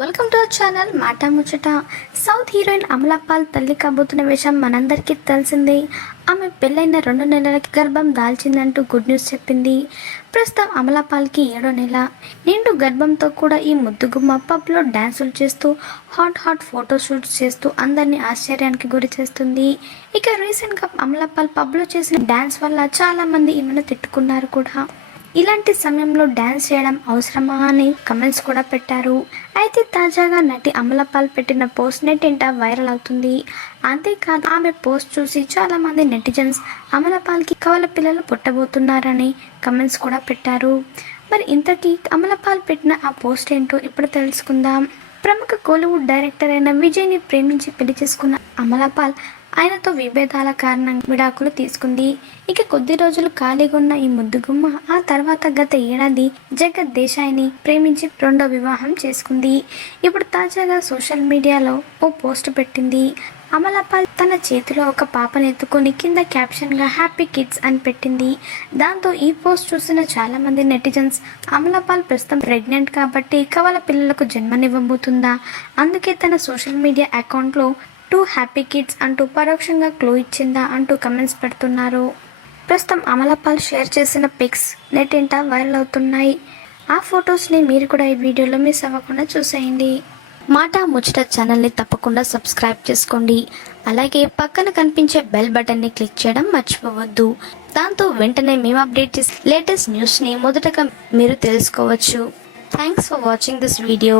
Welcome to our channel మాట ముచ్చట south heroine Amala Paul తల్లి కాబోతున్న విషయం మనందరికీ తెలిసిందే. ఆమె పెళ్ళైన రెండు నెలలకి గర్భం దాల్చిందంటూ గుడ్ న్యూస్ చెప్పింది. ప్రస్తుతం అమలాపాల్కి ఏడో నెల. నిండు గర్భంతో కూడా ఈ ముద్దుగుమ్మ పబ్లో డ్యాన్సులు చేస్తూ హాట్ హాట్ ఫోటో షూట్స్ చేస్తూ అందరినీ ఆశ్చర్యానికి గురి చేస్తుంది. ఇక రీసెంట్గా అమలాపాల్ పబ్లో చేసిన డ్యాన్స్ వల్ల చాలామంది ఈమెను తిట్టుకున్నారు కూడా. ఇలాంటి సమయంలో డ్యాన్స్ చేయడం అవసరమా అని కమెంట్స్ కూడా పెట్టారు. అయితే తాజాగా నటి అమలపాల్ పెట్టిన పోస్ట్ నెట్టింట వైరల్ అవుతుంది. అంతేకాదు ఆమె పోస్ట్ చూసి చాలా మంది నెటిజన్స్ అమలపాల్కి కవల పిల్లలు పుట్టబోతున్నారని కమెంట్స్ కూడా పెట్టారు. మరి ఇంతకీ అమలపాల్ పెట్టిన ఆ పోస్ట్ ఏంటో ఇప్పుడు తెలుసుకుందాం. ప్రముఖ కోలీవుడ్ డైరెక్టర్ అయిన విజయ్ని ప్రేమించి పెళ్ళి చేసుకున్న అమలాపాల్ ఆయనతో విభేదాల కారణంగా విడాకులు తీసుకుంది. ఇక కొద్ది రోజులు ఖాళీగా ఉన్న ఈ ముద్దుగుమ్మ ఆ తర్వాత గత ఏడాది జగత్ దేశాయిని ప్రేమించి రెండో వివాహం చేసుకుంది. ఇప్పుడు తాజాగా సోషల్ మీడియాలో ఓ పోస్ట్ పెట్టింది. అమలపాల్ తన చేతిలో ఒక పాపను ఎత్తుకొని కింద క్యాప్షన్గా హ్యాపీ కిడ్స్ అని పెట్టింది. దాంతో ఈ పోస్ట్ చూసిన చాలా మంది నెటిజన్స్ అమలపాల్ ప్రస్తుతం ప్రెగ్నెంట్ కాబట్టి కవల పిల్లలకు జన్మనివ్వబోతుందా? అందుకే తన సోషల్ మీడియా అకౌంట్లో టూ హ్యాపీ కిడ్స్ అంటూ పరోక్షంగా క్లూ ఇచ్చిందా అంటూ కమెంట్స్ పెడుతున్నారు. ప్రస్తుతం అమలపాల్ షేర్ చేసిన పిక్స్ నెట్టింట వైరల్ అవుతున్నాయి. ఆ ఫొటోస్ని మీరు కూడా ఈ వీడియోలో మిస్ అవ్వకుండా చూసేయండి. మాట ముచ్చట ఛానల్ని తప్పకుండా సబ్స్క్రైబ్ చేసుకోండి. అలాగే పక్కన కనిపించే బెల్ బటన్ని క్లిక్ చేయడం మర్చిపోవద్దు. దాంతో వెంటనే మేము అప్డేట్ చేసే లేటెస్ట్ న్యూస్ని మొదటగా మీరు తెలుసుకోవచ్చు. Thanks for watching this video